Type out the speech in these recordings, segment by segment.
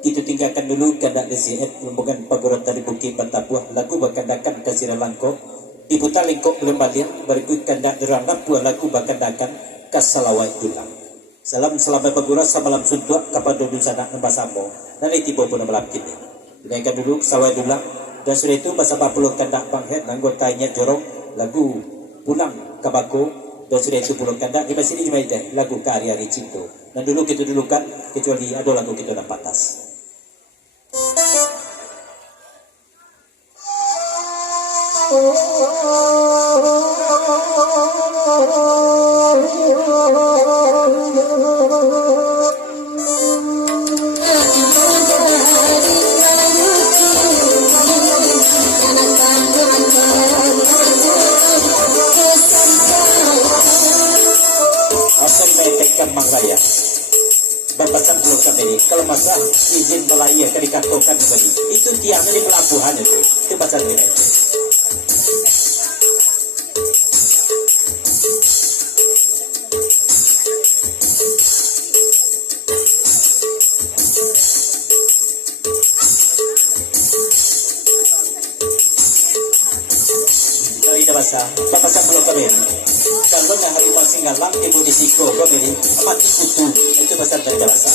Itu tinggalkan dulu kandak desiet rombongan pagoran dari Bukit Batapuah lagu bakandakan kasira langkok diputar lingkok lembalian berikut kandak dirangkap buah lagu bakandakan kasalawai tulang. Salam selamat pagoran samalam suntuak kapan dulu sana nembak sambo dan tiba pun malam kini. Dinaikkan dulu sawai tulang dan sudah itu pasal 40 kandak banghet anggotanya jorong lagu pulang kabako dan sudah itu puluh kandak di sini cuma itu lagu karya Cinto. Dan dulu kita dulukan kecuali ada lagu kita dan patas. Mangraya berpesan pulau kami kalau masa izin belaya ke dikatakan kembali itu tiang di pelabuhan itu pasal ini. Dari bahasa berpesan pulau kami kalau yang hari masing ngalang ibu disiko kami mati kutu itu pasal dari bahasa.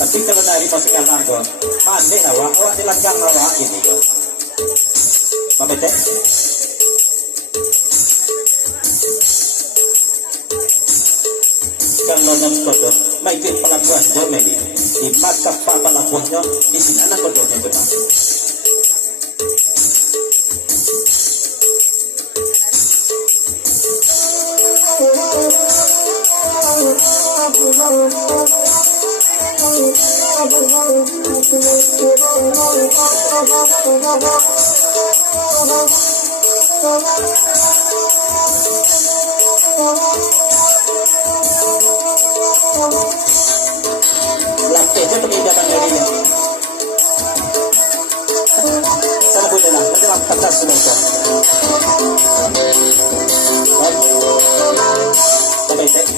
Tapi kalau dari pasukan Nando, aneh awak dilanggang awak ini kok. Babete. Kalau nan kodok, mai ke pelabuhan Domeli. Di mata pak pelabuhannya di sini anak kodoknya betul. Lapetnya pengindakan darinya. Saya boleh lah, nanti lah kertas sebentar. Baik, baik.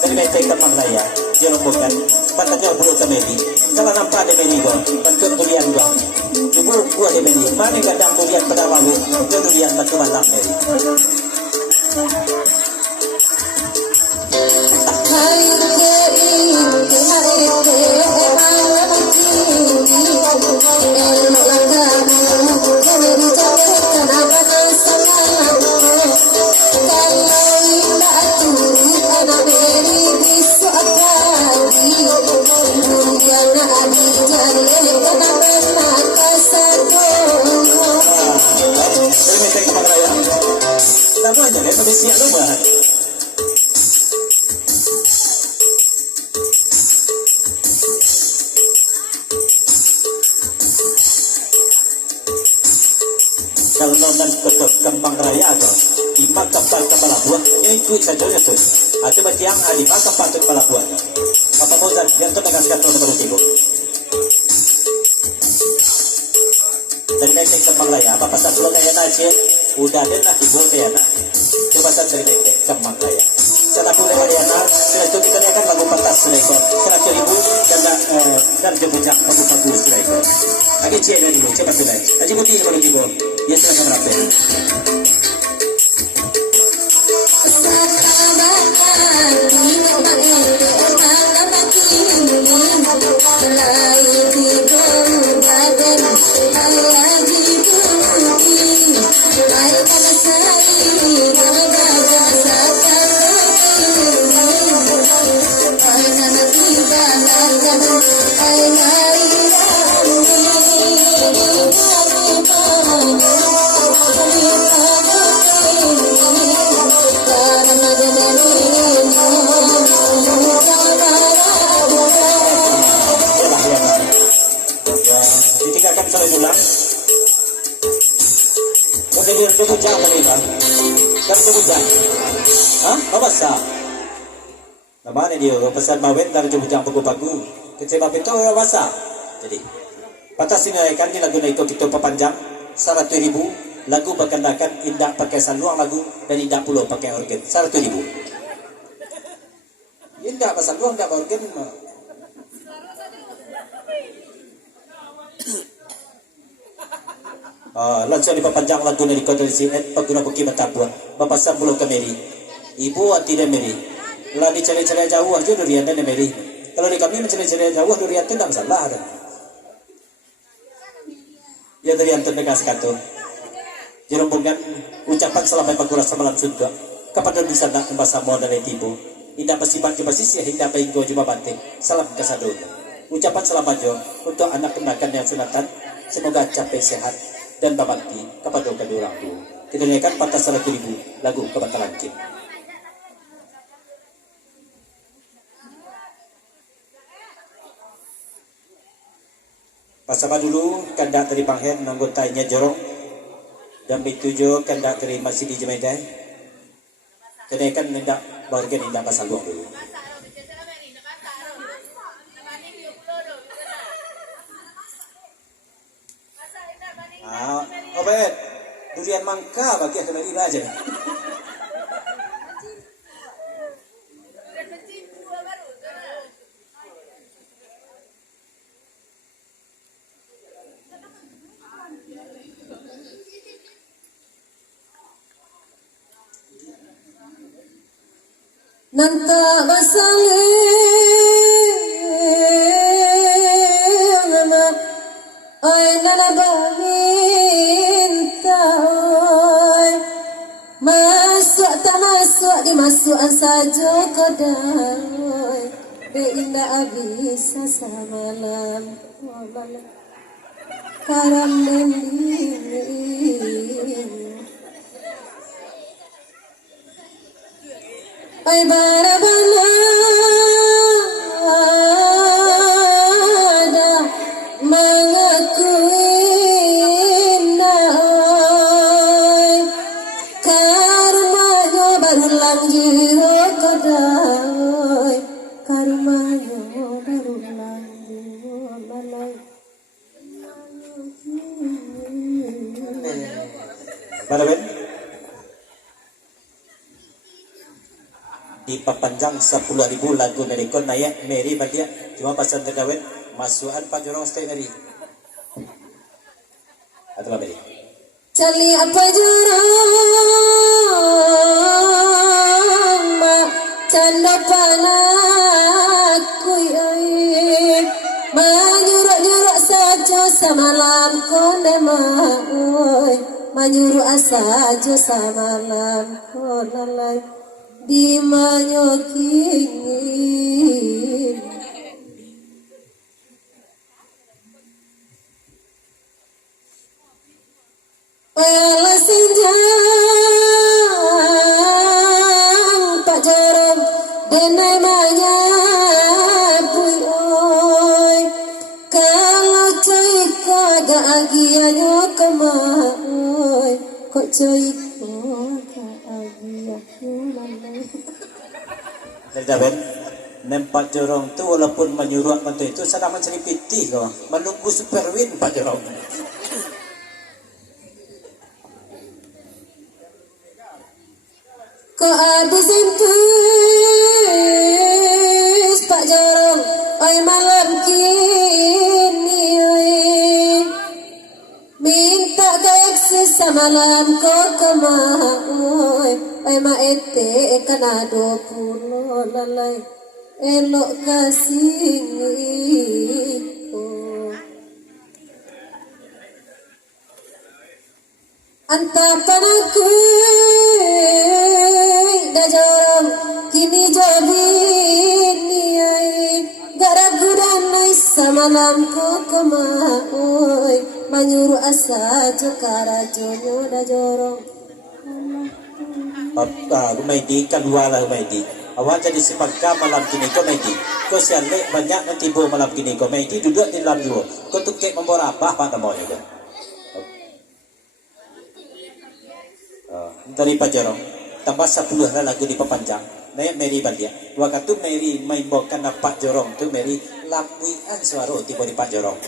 Dari baik-baik teman saya, dia rombongan, patahnya bulu temeli. Kalau nampak ada meli gua, bentuk durian gua. Ibu gua ada meli, mana kadang durian pada lalu, itu durian batu malam meli. Kenapa siap lupa. Kalau nonton betul kembang raya atau di makapan kepala buah ini itu saja tu. Ada macam yang di makapan kepala buah. Apa mozan yang tu dengan sekali nomor tiga. Dan nanti kembang raya apa pasal belum kaya nasi udah ada nak ibu kaya nak. Coba pasal dari nanti kembang raya. Setelah pulih raya nak setelah itu kita akan lagu patas selekor 100,000 dan jebujak pagu-pagu selekor. Lagi cek dulu cepat sudah. Aji putih kalau tiba. Ya silakan rapi. Ditinggalkan sampai pulang. Oke, dia jebujak mereka. Kan jebujak. Hah? Apa sah? Namanya dia pesan mawin dari jebujak pagu-pagu. Kecil itu ya masa. Jadi patas ini kan lagu naik kita panjang 100,000 lagu berkendakan indah pakai saluang lagu dan indah pulau pakai organ 100,000. Indah pasal luang indah organ. Langsung diperpanjang lagu dari kota CN pengguna Bukit Batapua Bapasan Pulau Kemeri Ibu anti Meri lah dicari-cari jauh aja dari anda Meri kalau di kami mencari-cari jauh dari anda tidak masalah ada ya dari anda negas kata jerombongan ucapan selamat pagura semalam juga kepada di sana bahasa modal tibu indah pasipan di posisi hingga penggo jumpa batik salam kesadun ucapan selamat jo untuk anak kenakan yang sunatan semoga capai sehat dan berbakti kepada kedua orang tua. Kita nyanyikan patah 100,000 lagu kebatalan kita. Pasapa dulu kandak dari Panghen anggotanya Jorong dan dituju kandak dari Masjid di Jemaidai. Kita nyanyikan hendak bagian indah pasal luang dulu. Obet, durian mangka bagi yang kena aja. Nanta basale mama ay nalabahinta ay masuk tak masuk dimasukan saja kodai be indah abisa samalam malam karam ay barabanada mengakuin ay karmanya barulang jiro kodai karmanya barulang jiro malai Baraben diperpanjang 10,000 lagu dari kon naik Mary badia cuma pasal terkawin masukan Pak Jorong stay Mary atau Mary cali apa jarang canda panaku menyuruh-nyuruh saja semalam kondeman menyuruh saja semalam konalai di manyokingin pala senja agianyo kemai kok coy agia lalai. Daben nempat jorong tu walaupun menyuruh mantu itu sedang mencari pitih kau menunggu superwin Pak Jorong. Kok habis intus Pak Jorong oi malam kini oi minta keksi samalam kok kemai oi ma ete kana 20 lalai elok kasih antapan aku dah jorong kini jadi niai gara gudanai samalam ko kemai menyuruh asa jokara jonyo dah jorong. Humaidi kedua lah Humaidi. Awak jadi sepangka malam kini komedi. Kau sialek banyak nanti bo malam kini komedi duduk di dalam dua. Kau tukek membawa apa namanya kan? Dari Pak Jorong tambah 10 lah lagu di pepanjang. Naik Mary Bandia. Waktu Mary main bawakan Pak Jorong tu Mary lamuian suara tiba di Pak Jorong.